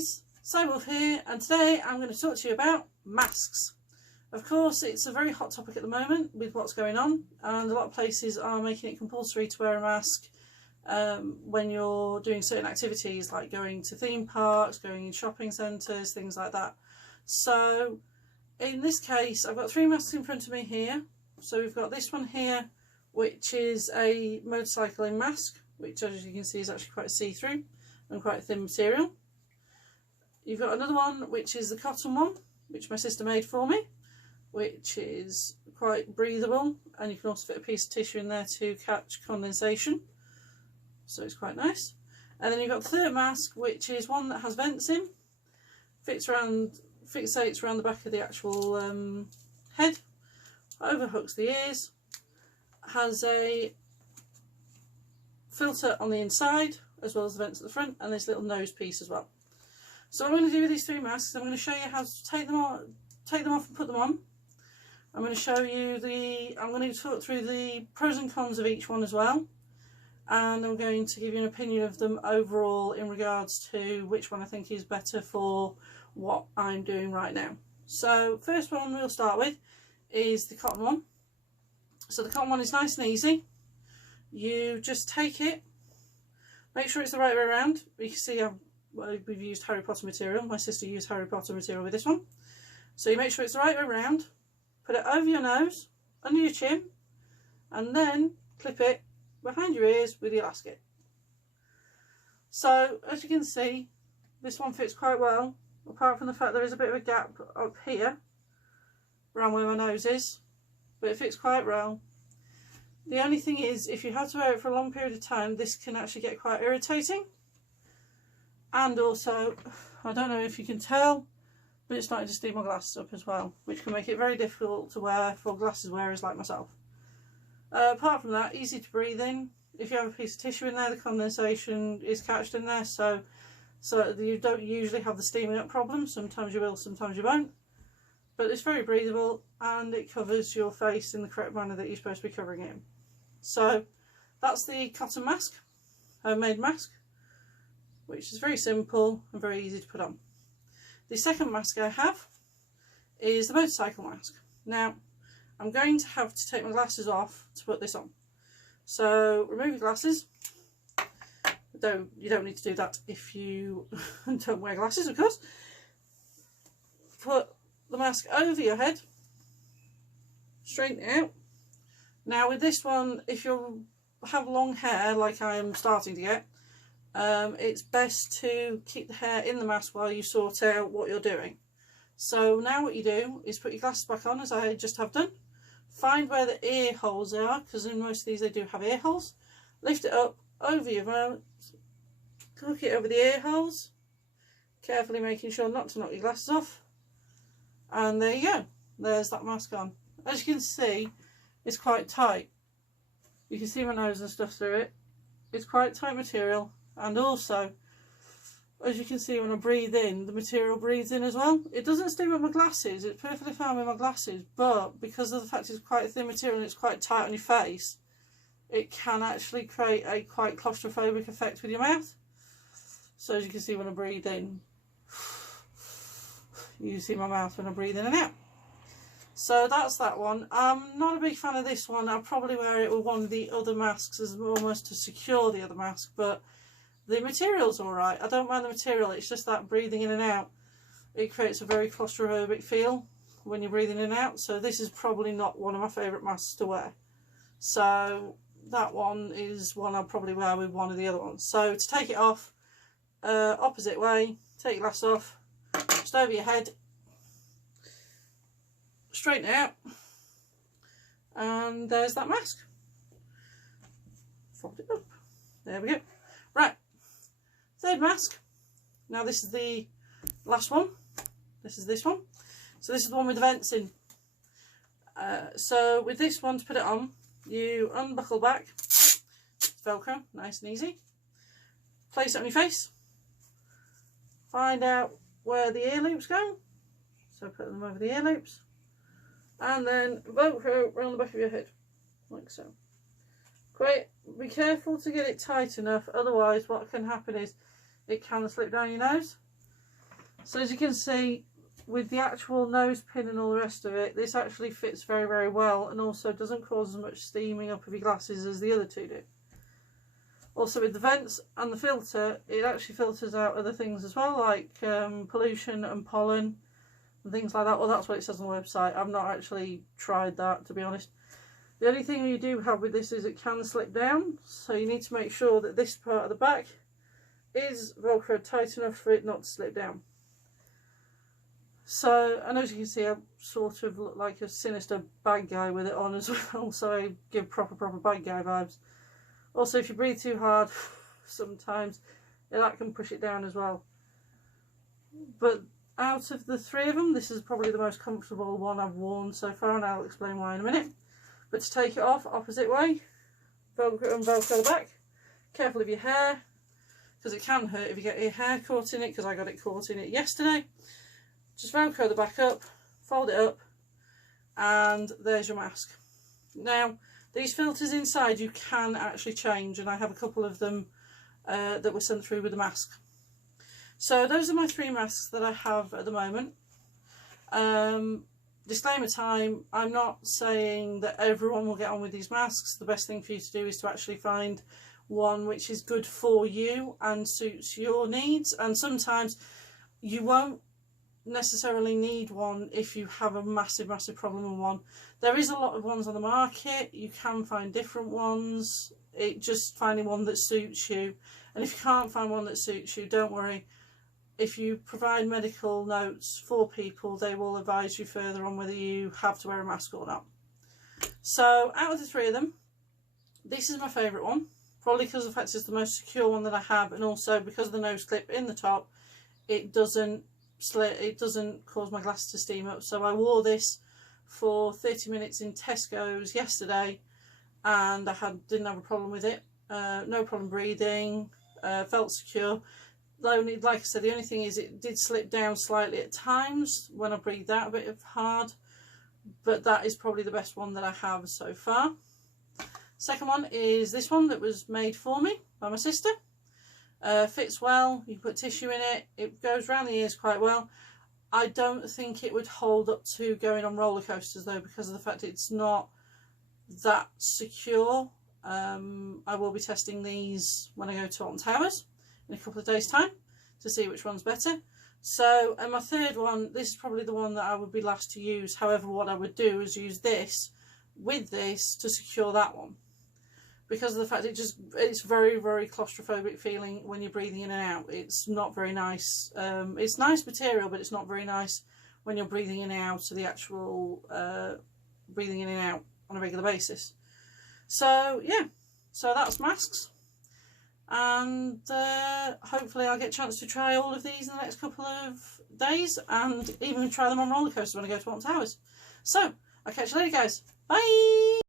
guys, CyberWolf here, and today I'm going to talk to you about masks. Of course, it's a very hot topic at the moment with what's going on, and a lot of places are making it compulsory to wear a mask when you're doing certain activities like going to theme parks, going in shopping centres, things like that. So in this case, I've got three masks in front of me here. So we've got this one here, which is a motorcycling mask, which as you can see is actually quite see-through and quite thin material. You've got another one which is the cotton one, which my sister made for me, which is quite breathable, and you can also fit a piece of tissue in there to catch condensation, so it's quite nice. And then you've got the third mask, which is one that has vents in, fixates around the back of the actual head, overhooks the ears, has a filter on the inside as well as the vents at the front, and this little nose piece as well. So what I'm going to do with these three masks, I'm going to show you how to take them off and put them on. I'm going to show you I'm going to talk through the pros and cons of each one as well, and I'm going to give you an opinion of them overall in regards to which one I think is better for what I'm doing right now. So first one we'll start with is the cotton one. So the cotton one is nice and easy. You just take it, make sure it's the right way around. You can see we've used Harry Potter material. My sister used Harry Potter material with this one. So you make sure it's the right way around, put it over your nose, under your chin, and then clip it behind your ears with the elastic. So as you can see, this one fits quite well, apart from the fact there is a bit of a gap up here around where my nose is, but it fits quite well. The only thing is, if you have to wear it for a long period of time, this can actually get quite irritating. And also, I don't know if you can tell, but it's starting to steam my glasses up as well, which can make it very difficult to wear for glasses wearers like myself. Apart from that, easy to breathe in. If you have a piece of tissue in there, the condensation is catched in there, so you don't usually have the steaming up problem. Sometimes you will, sometimes you won't. But it's very breathable, and it covers your face in the correct manner that you're supposed to be covering it in. So that's the cotton mask, homemade mask, which is very simple and very easy to put on. The second mask I have is the motorcycle mask. Now I'm going to have to take my glasses off to put this on. So remove your glasses. Though you don't need to do that if you don't wear glasses, of course. Put the mask over your head, straighten it out. Now with this one, if you have long hair like I am starting to get, it's best to keep the hair in the mask while you sort out what you're doing. So now what you do is put your glasses back on, as I just have done. Find where the ear holes are, because in most of these they do have ear holes. Lift it up over your mouth, hook it over the ear holes, carefully making sure not to knock your glasses off. And there you go, there's that mask on. As you can see, it's quite tight. You can see my nose and stuff through it. It's quite tight material, and also, as you can see when I breathe in, the material breathes in as well. It doesn't steam up my glasses, it's perfectly fine with my glasses, but because of the fact it's quite thin material and it's quite tight on your face, it can actually create a quite claustrophobic effect with your mouth. So as you can see when I breathe in, you see my mouth when I breathe in and out. So that's that one. I'm not a big fan of this one. I'll probably wear it with one of the other masks as almost to secure the other mask, but the material's alright. I don't mind the material, it's just that breathing in and out, it creates a very claustrophobic feel when you're breathing in and out, so this is probably not one of my favourite masks to wear. So that one is one I'll probably wear with one of the other ones. So to take it off, opposite way, take your glasses off, just over your head, straighten it out, and there's that mask. Fold it up. There we go. Right, third mask. Now this is the last one. This is this one. So this is the one with the vents in. So with this one, to put it on, you unbuckle back. It's Velcro, nice and easy. Place it on your face. Find out where the ear loops go. So put them over the ear loops. And then Velcro around the back of your head, like so. Great. Be careful to get it tight enough, otherwise what can happen is it can slip down your nose. So as you can see, with the actual nose pin and all the rest of it, this actually fits very, very well, and also doesn't cause as much steaming up of your glasses as the other two do. Also with the vents and the filter, it actually filters out other things as well, like pollution and pollen and things like that. Well, that's what it says on the website. I've not actually tried that, to be honest. The only thing you do have with this is it can slip down, so you need to make sure that this part of the back is Velcro tight enough for it not to slip down. So, and as you can see, I sort of look like a sinister bad guy with it on as well, so I give proper bad guy vibes. Also, if you breathe too hard, sometimes that can push it down as well. But out of the three of them, this is probably the most comfortable one I've worn so far, and I'll explain why in a minute. But to take it off, opposite way, Velcro and Velcro the back. Careful of your hair, because it can hurt if you get your hair caught in it, because I got it caught in it yesterday. Just Velcro the back up, fold it up, and there's your mask. Now, these filters inside you can actually change, and I have a couple of them that were sent through with the mask. So those are my three masks that I have at the moment. Disclaimer time, I'm not saying that everyone will get on with these masks. The best thing for you to do is to actually find one which is good for you and suits your needs, and sometimes you won't necessarily need one if you have a massive problem with one. There is a lot of ones on the market. You can find different ones. It just finding one that suits you, and if you can't find one that suits you, don't worry. If you provide medical notes for people, they will advise you further on whether you have to wear a mask or not. So out of the three of them, this is my favourite one, probably because of the fact it's the most secure one that I have, and also because of the nose clip in the top, it doesn't cause my glasses to steam up. So I wore this for 30 minutes in Tesco's yesterday, and I didn't have a problem with it. No problem breathing, felt secure. Like I said, the only thing is it did slip down slightly at times when I breathed out a bit of hard, but that is probably the best one that I have so far. Second one is this one that was made for me by my sister. Fits well, you put tissue in it, it goes around the ears quite well. I don't think it would hold up to going on roller coasters though, because of the fact it's not that secure. I will be testing these when I go to Alton Towers in a couple of days time to see which one's better. So, and my third one, this is probably the one that I would be last to use. However, what I would do is use this with this to secure that one, because of the fact it's very claustrophobic feeling when you're breathing in and out. It's not very nice. It's nice material, but it's not very nice when you're breathing in and out of the actual breathing in and out on a regular basis. So yeah, so that's masks. And hopefully I'll get a chance to try all of these in the next couple of days, and even try them on roller coasters when I go to Alton Towers. So I'll catch you later, guys. Bye.